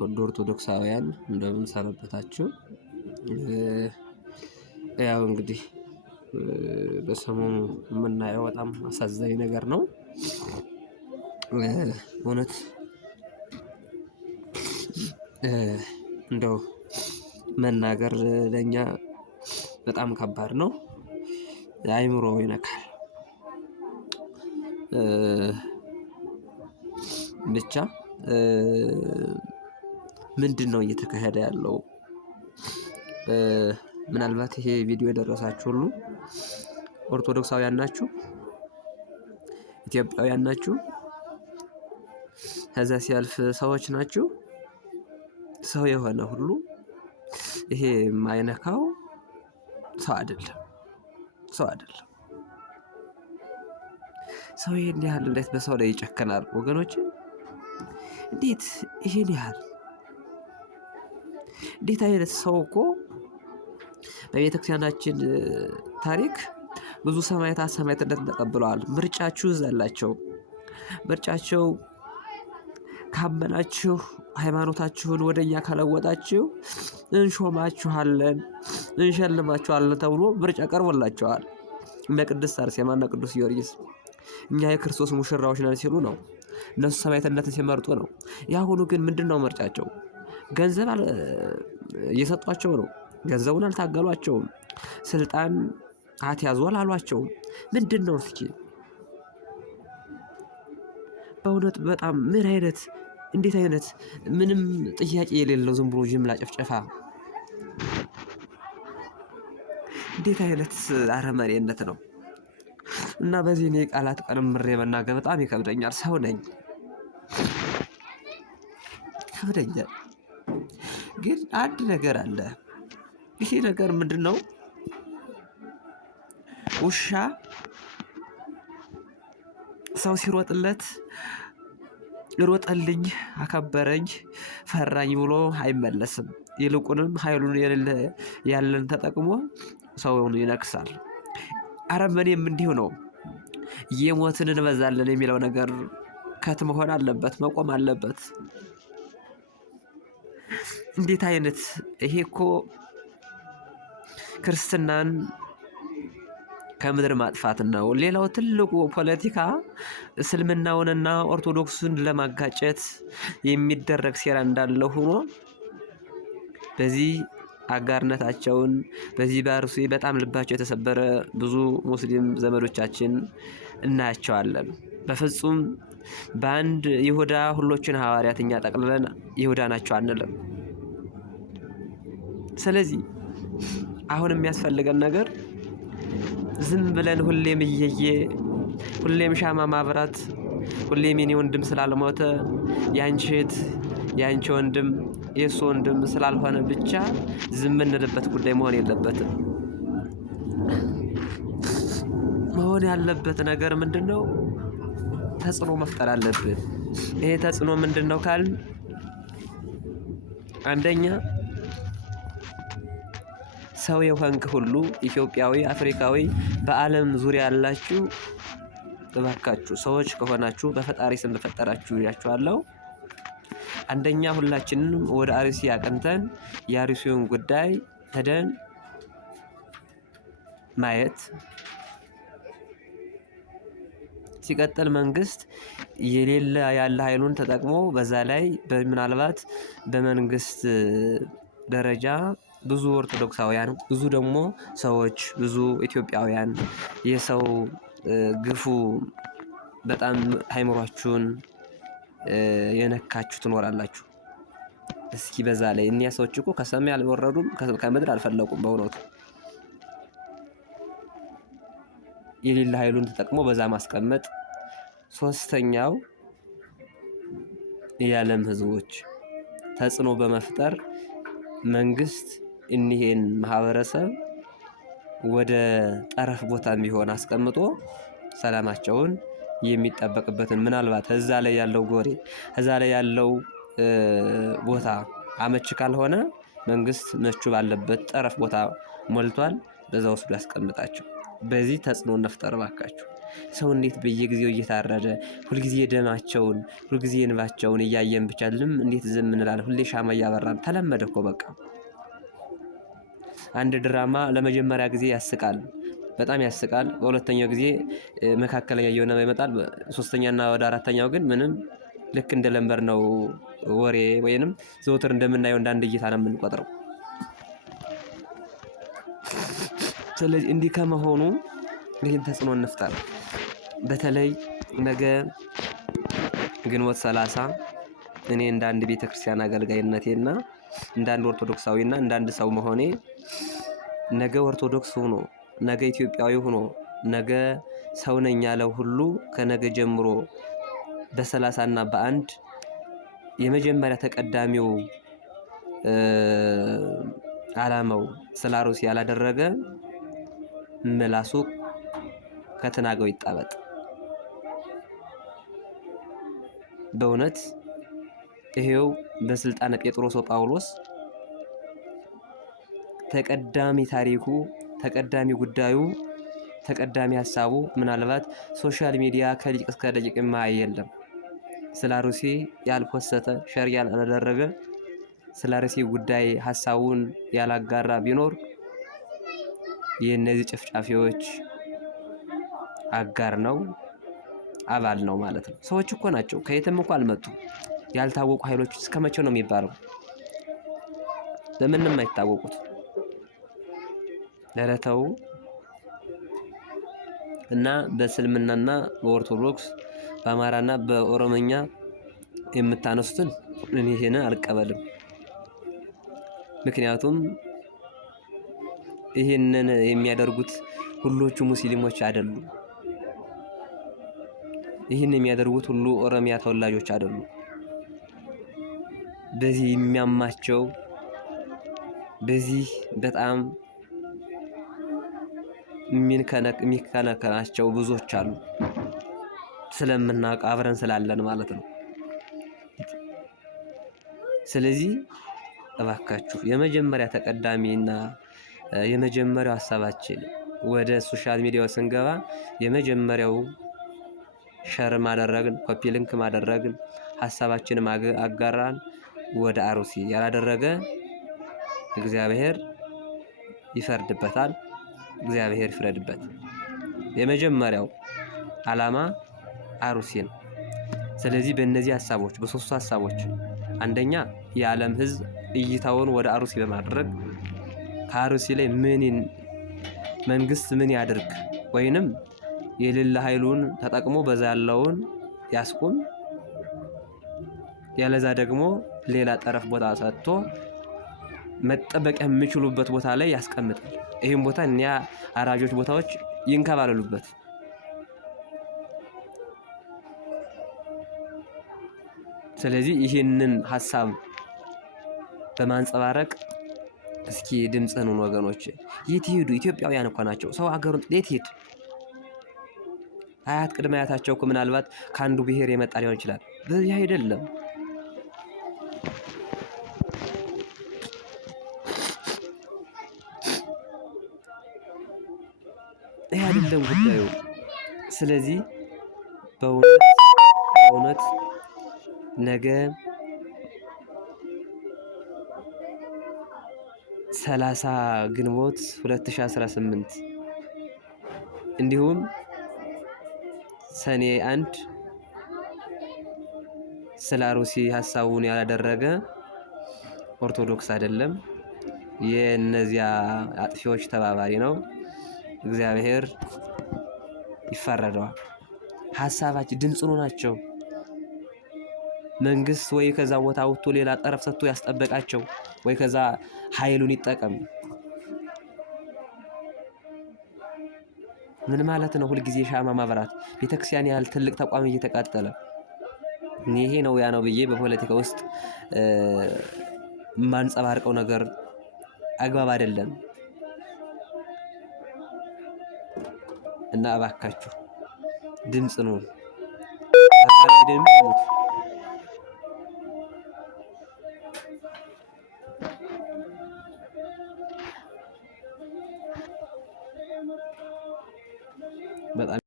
ውድ ኦርቶዶክሳውያን እንደምን ሰነበታችሁ? ያው እንግዲህ በሰሞኑ የምናየው በጣም አሳዛኝ ነገር ነው። እውነት እንደው መናገር ለኛ በጣም ከባድ ነው። አእምሮ ይነካል። ብቻ ምንድነው እየተካሄደ ያለው? ምናልባት ይሄ ቪዲዮ የደረሳችሁ ሁሉ ኦርቶዶክሳውያን ናችሁ፣ ኢትዮጵያውያን ናችሁ፣ ከዛ ሲያልፍ ሰዎች ናችሁ። ሰው የሆነ ሁሉ ይሄ የማይነካው ሰው አይደለም። ሰው ይሄን ያህል እንዴት በሰው ላይ ይጨከናል ወገኖች? እንዴት ይሄን ያህል እንዴት አይነት ሰው እኮ በቤተክርስቲያናችን ታሪክ ብዙ ሰማዕታት ሰማዕትነትን ተቀብለዋል። ምርጫችሁ ዘላቸው ምርጫቸው ካመናችሁ ሃይማኖታችሁን ወደኛ ካለወጣችሁ እንሾማችኋለን፣ እንሸልማችኋለን ተብሎ ምርጫ ቀርቦላቸዋል። እነ ቅድስት አርሴማና ቅዱስ ጊዮርጊስ እኛ የክርስቶስ ሙሽራዎች ነን ሲሉ ነው። እነሱ ሰማዕትነትን ሲመርጡ ነው። ያሁኑ ግን ምንድነው ምርጫቸው? ገንዘብ እየሰጧቸው ነው። ገንዘቡን አልታገሏቸውም። ስልጣን አትያዙ አላሏቸውም። ምንድነው እስኪ በእውነት በጣም ምን አይነት እንዴት አይነት ምንም ጥያቄ የሌለው ዝም ብሎ ጅምላ ጭፍጨፋ! እንዴት አይነት አረመኔነት ነው! እና በዚህ እኔ ቃላት ቀንምሬ መናገር በጣም ይከብደኛል። ሰው ነኝ፣ ይከብደኛል። ግን አንድ ነገር አለ። ይሄ ነገር ምንድነው? ውሻ ሰው ሲሮጥለት ሮጠልኝ፣ አከበረኝ፣ ፈራኝ ብሎ አይመለስም። ይልቁንም ኃይሉን ያለን ተጠቅሞ ሰውን ይነክሳል። አረመኔም እንዲሁ ነው። የሞትን እንበዛለን የሚለው ነገር ከት መሆን አለበት፣ መቆም አለበት። እንዴት አይነት ይሄ እኮ ክርስትናን ከምድር ማጥፋት ነው። ሌላው ትልቁ ፖለቲካ እስልምናውንና ኦርቶዶክሱን ለማጋጨት የሚደረግ ሴራ እንዳለ ሆኖ በዚህ አጋርነታቸውን በዚህ ባርሱ በጣም ልባቸው የተሰበረ ብዙ ሙስሊም ዘመዶቻችን እናያቸዋለን። በፍጹም በአንድ ይሁዳ ሁሎችን ሐዋርያትኛ ጠቅልለን ይሁዳ ናቸው አንልም። ስለዚህ አሁን የሚያስፈልገን ነገር ዝም ብለን ሁሌም እየየ ሁሌም ሻማ ማብራት ሁሌም የኔ ወንድም ስላልሞተ ያንቺ እህት ያንቺ ወንድም የሱ ወንድም ስላልሆነ ብቻ ዝም እንልበት ጉዳይ መሆን የለበትም። መሆን ያለበት ነገር ምንድነው? ተጽዕኖ መፍጠር አለብን። ይሄ ተጽዕኖ ምንድነው ካል አንደኛ ሰው የሆንክ ሁሉ ኢትዮጵያዊ፣ አፍሪካዊ፣ በዓለም ዙሪያ ያላችሁ እባካችሁ ሰዎች ከሆናችሁ በፈጣሪ ስም ተፈጠራችሁ ይላችኋለሁ። አንደኛ ሁላችንም ወደ አርሲ አቅንተን የአርሲውን ጉዳይ ሄደን ማየት። ሲቀጥል መንግስት የሌለ ያለ ኃይሉን ተጠቅሞ በዛ ላይ ምናልባት በመንግስት ደረጃ ብዙ ኦርቶዶክሳውያን ብዙ ደግሞ ሰዎች ብዙ ኢትዮጵያውያን የሰው ግፉ በጣም አይምሯችሁን የነካችሁ ትኖራላችሁ። እስኪ በዛ ላይ እኒያ ሰዎች እኮ ከሰማይ አልወረዱም፣ ከምድር አልፈለቁም። በእውነቱ የሌለ ኃይሉን ተጠቅሞ በዛ ማስቀመጥ። ሶስተኛው የዓለም ህዝቦች ተጽዕኖ በመፍጠር መንግስት እኒሄን ማህበረሰብ ወደ ጠረፍ ቦታም ቢሆን አስቀምጦ ሰላማቸውን የሚጠበቅበትን ምናልባት እዛ ላይ ያለው ጎሬ እዛ ላይ ያለው ቦታ አመች ካልሆነ መንግስት መቹ ባለበት ጠረፍ ቦታ ሞልቷል፣ በዛ ወስዶ ያስቀምጣቸው። በዚህ ተጽዕኖ እንፍጠር ባካችሁ። ሰው እንዴት በየጊዜው እየታረደ ሁልጊዜ ደማቸውን ሁልጊዜ እንባቸውን እያየን ብቻ እንዴት ዝም እንላለን? ሁሌ ሻማ እያበራን ተለመደ እኮ በቃ። አንድ ድራማ ለመጀመሪያ ጊዜ ያስቃል፣ በጣም ያስቃል። በሁለተኛው ጊዜ መካከለኛ እየሆነ ይመጣል። ሶስተኛና ወደ አራተኛው ግን ምንም ልክ እንደለመድነው ወሬ ወይንም ዘወትር እንደምናየው እንዳንድ እይታ ነው የምንቆጥረው። ስለዚህ እንዲህ ከመሆኑ ይህን ተጽዕኖ እንፍጠር። በተለይ ነገ ግንቦት 30 እኔ እንደ አንድ ቤተክርስቲያን አገልጋይነቴና እንደ አንድ ኦርቶዶክሳዊና እንደ አንድ ሰው መሆኔ ነገ ኦርቶዶክስ ሆኖ ነገ ኢትዮጵያዊ ሆኖ ነገ ሰው ነኝ ያለው ሁሉ ከነገ ጀምሮ በ30 እና በ1 የመጀመሪያ ተቀዳሚው ዓላማው ስለ አሩሲ ያላደረገ ምላሱ ከትናገው ይጣበጥ። በእውነት ይሄው በስልጣነ ጴጥሮስ ጳውሎስ ተቀዳሚ ታሪኩ ተቀዳሚ ጉዳዩ ተቀዳሚ ሐሳቡ ምናልባት ሶሻል ሚዲያ ከሊቅ እስከ ደቂቅ የለም። ስለ አሩሲ ያልፖሰተ ሸር ያላደረገ ስለ አሩሲ ጉዳይ ሐሳቡን ያላጋራ ቢኖር የእነዚህ ጨፍጫፊዎች አጋር ነው፣ አባል ነው ማለት ነው። ሰዎች እኮ ናቸው፣ ከየትም እኮ አልመጡም። ያልታወቁ ኃይሎች እስከመቼ ነው የሚባለው? ለምንም አይታወቁት። ለረተው እና በእስልምናና በኦርቶዶክስ በአማራና በኦሮሞኛ የምታነሱትን እኔ ይሄን አልቀበልም። ምክንያቱም ይሄንን የሚያደርጉት ሁሎቹ ሙስሊሞች አይደሉም። ይሄን የሚያደርጉት ሁሉ ኦሮሚያ ተወላጆች አይደሉም። በዚህ የሚያማቸው በዚህ በጣም የሚከነከናቸው ብዙዎች አሉ። ስለምናውቅ አብረን ስላለን ማለት ነው። ስለዚህ እባካችሁ የመጀመሪያ ተቀዳሚና የመጀመሪያው ሐሳባችን ወደ ሶሻል ሚዲያው ስንገባ የመጀመሪያው ሸር ማድረግን ኮፒ ሊንክ ማድረግን ሐሳባችንን አጋራን ወደ አሩሲ ያላደረገ እግዚአብሔር ይፈርድበታል። እግዚአብሔር ይፍረድበት። የመጀመሪያው ዓላማ አሩሲ ነው። ስለዚህ በእነዚህ ሐሳቦች በሶስቱ ሐሳቦች አንደኛ የዓለም ሕዝብ እይታውን ወደ አሩሲ በማድረግ ከአሩሲ ላይ መንግስት ምን ያድርግ ወይንም የሌለ ኃይሉን ተጠቅሞ በዛ ያለውን ያስቁም፣ ያለዛ ደግሞ ሌላ ጠረፍ ቦታ ሰጥቶ መጠበቅ የሚችሉበት ቦታ ላይ ያስቀምጣል። ይሄን ቦታ እኛ አራጆች ቦታዎች ይንከባለሉበት። ስለዚህ ይሄንን ሐሳብ በማንጸባረቅ እስኪ ድምጽን ወገኖች የት ይሄዱ? ኢትዮጵያውያን እኮ ናቸው። ሰው ሀገሩን የት ይሄድ? አያት ቅድመ አያታቸው እኮ ምናልባት ከአንዱ ብሔር የመጣ ሊሆን ይችላል። በዚህ አይደለም። ይሄ አይደለም ጉዳዩ። ስለዚህ በእውነት ነገ 30 ግንቦት 2018 እንዲሁም ሰኔ 1 ስለ አሩሲ ሐሳቡን ያላደረገ ኦርቶዶክስ አይደለም፣ የእነዚያ አጥፊዎች ተባባሪ ነው። እግዚአብሔር ይፈረደዋል። ሐሳባችን ድምጽ ናቸው። መንግስት ወይ ከዛ ቦታ ወጥቶ ሌላ ጠረፍ ሰጥቶ ያስጠበቃቸው ወይ ከዛ ኃይሉን ይጠቀም። ምን ማለት ነው? ሁልጊዜ ሻማ ማብራት ቤተክርስቲያን ያህል ትልቅ ተቋም እየተቃጠለ ይሄ ነው ያ ነው ብዬ በፖለቲካ ውስጥ ማንጸባርቀው ነገር አግባብ አይደለም እና እባካችሁ ድምጽ ነው።